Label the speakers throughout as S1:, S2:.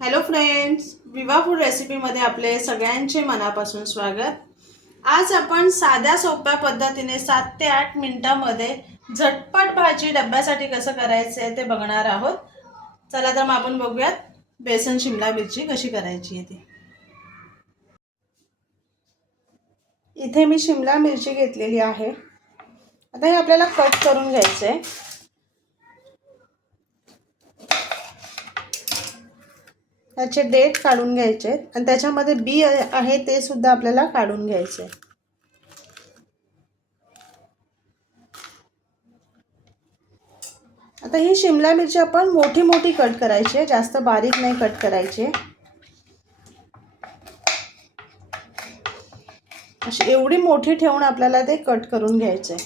S1: Hello friends Viva food रेसिपीमध्ये आपले सगळ्यांचे मनापासून स्वागत. आज आपण साध्या सोप्या पद्धतीने सात ते आठ मिनिटामध्ये झटपट भाजी डब्यासाठी कसं करायचं आहे ते बघणार आहोत. चला तर मग आपण बघूयात बेसन शिमला मिरची कशी करायची आहे ती. इथे मी शिमला मिरची घेतलेली आहे. आता हे आपल्याला कट करून घ्यायचं आहे त्याचे डेट काढून घ्यायचे. आहेत आणि त्याच्यामध्ये बी आहे ते सुद्धा आपल्याला काढून घ्यायचे. आहे. आता ही शिमला मिरची आपण मोठी मोठी कट करायची. आहे जास्त बारीक नाही कट करायची. अशी एवढी मोठी ठेवून आपल्याला ते कट करून घ्यायचे.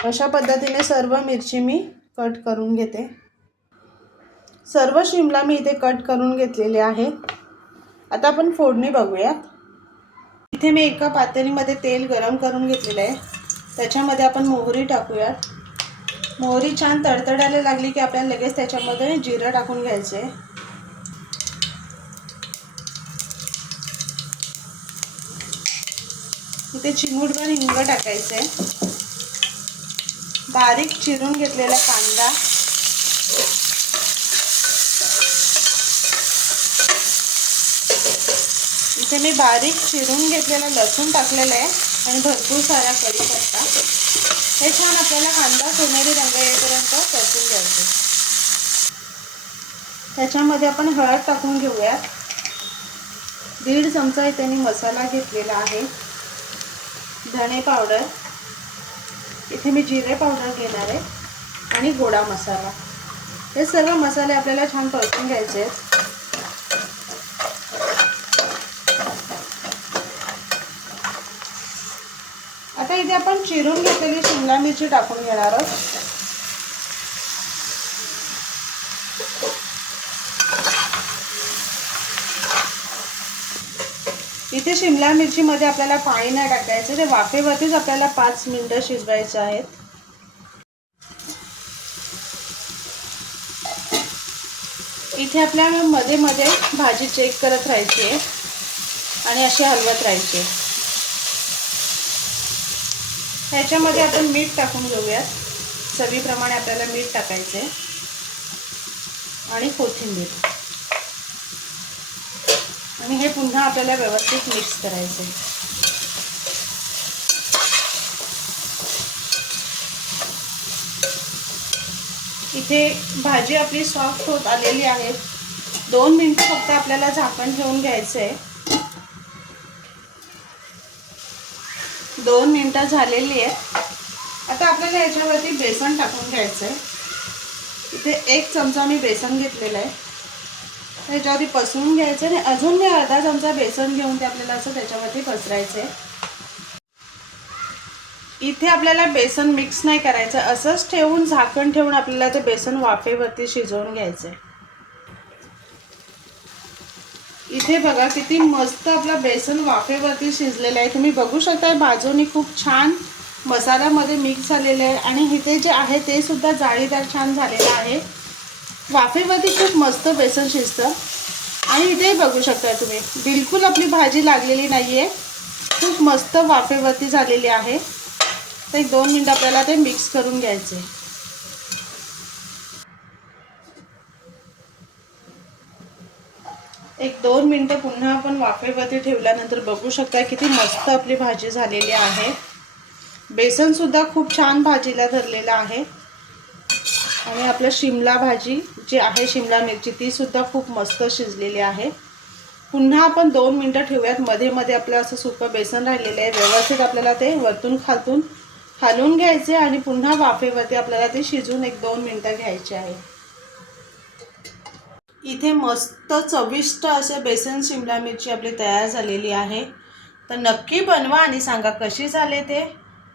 S1: अशा पद्धतीने सर्व मिरची मी कट करून घेते. सर्व शिमला मी इथे कट करून घेतलेले आहेत. आता आपण फोडणी बघूयात. इथे मी एका पातेलीमध्ये तेल गरम करून घेतलेलं आहे. त्याच्यामध्ये आपण मोहरी टाकूयात. मोहरी छान तडतडायला लागली की आपल्याला लगेच त्याच्यामध्ये जिरं टाकून घ्यायचं आहे इथे चिमूटभर हिंग टाकायचं आहे बारीक चिरून घेतलेला कांदा. इथे मी बारीक चिरून घेतलेला लसूण टाकलेला आहे आणि भरपूर सारा कढीपत्ता. हे छान आपल्याला कांदा सोनेरी रंग येईपर्यंत परतून घ्यायचे. त्याच्यामध्ये आपण हळद टाकून घेऊयात. दीड चमचा इथे मी मसाला घेतलेला आहे. धणे पावडर. इथे मी जिरे पावडर घेणार आहे आणि गोडा मसाला. हे सर्व मसाले आपल्याला छान परतून घ्यायचे आहेत. आता इथे आपण चिरून घेतलेली शिमला मिरची टाकून घेणार आहोत. इथे शिमला मिरचीमध्ये आपल्याला पाणी नाही टाकायचं ते वाफेवरतीच आपल्याला पाच मिनटं शिजवायचं आहेत. इथे आपल्या मध्ये मध्ये भाजी चेक करत राहायची आहे आणि अशी हलवत राहायची ह्याच्यामध्ये आपण मीठ टाकून घेऊयात. चवीप्रमाणे आपल्याला मीठ टाकायचे आणि कोथिंबीर. आणि हे पुन्हा आपल्याला व्यवस्थित मिक्स करायचे इथे भाजी आपली सॉफ्ट होत आलेली आहे. दोन मिनटं फक्त आपल्याला झाकण ठेवून घ्यायचं आहे दोन मिनटं झालेली आहेत आता आपल्याला याच्यावरती बेसन टाकून घ्यायचं आहे इथे एक चमचा मी बेसन घेतलेलं आहे. त्याच्यावरती पसरून घ्यायचं आणि अजून मी अर्धा चमचा बेसन घेऊन ते आपल्याला असं त्याच्यावरती पसरायचं आहे इथे आपल्याला बेसन मिक्स नाही करायचं. असंच ठेवून झाकण ठेवून आपल्याला ते बेसन वाफेवरती शिजवून घ्यायचं इथे बघा किती मस्त आपलं बेसन वाफेवरती शिजलेलं आहे. तुम्ही बघू शकता बाजूनी खूप छान मसाल्यामध्ये मिक्स झालेलं आहे. आणि इथे जे आहे ते सुद्धा जाळीदार छान झालेलं आहे. वाफेवरती खूप मस्त बेसन शिजतं. आणि इथे बघू शकता तुम्ही बिलकुल आपली भाजी लागलेली नाही आहे खूप मस्त वाफेवरती झालेली आहे. तर एक दोन मिनटं आपल्याला ते मिक्स करून घ्यायचे. एक दोन मिनटं पुन्हा आपण वाफेवरती ठेवल्यानंतर बघू शकता किती मस्त आपली भाजी झालेली आहे. बेसनसुद्धा खूप छान भाजीला धरलेलं आहे. आणि आपलं शिमला भाजी जी आहे शिमला मिरची तीसुद्धा खूप मस्त शिजलेली आहे. पुन्हा आपण दोन मिनटं ठेवूयात. मध्ये मध्ये आपलं असं सुकं बेसन राहिलेलं आहे. व्यवस्थित आपल्याला ते वरतून खालतून हलवून घ्यायचे आणि पुन्हा वाफेवरती आपल्याला ते शिजून एक दोन मिनटं घ्यायचे आहे. इथे मस्त चविष्ट असे बेसन शिमला मिरची आपली तयार झालेली आहे. तर नक्की बनवा आणि सांगा कशी झाले ते.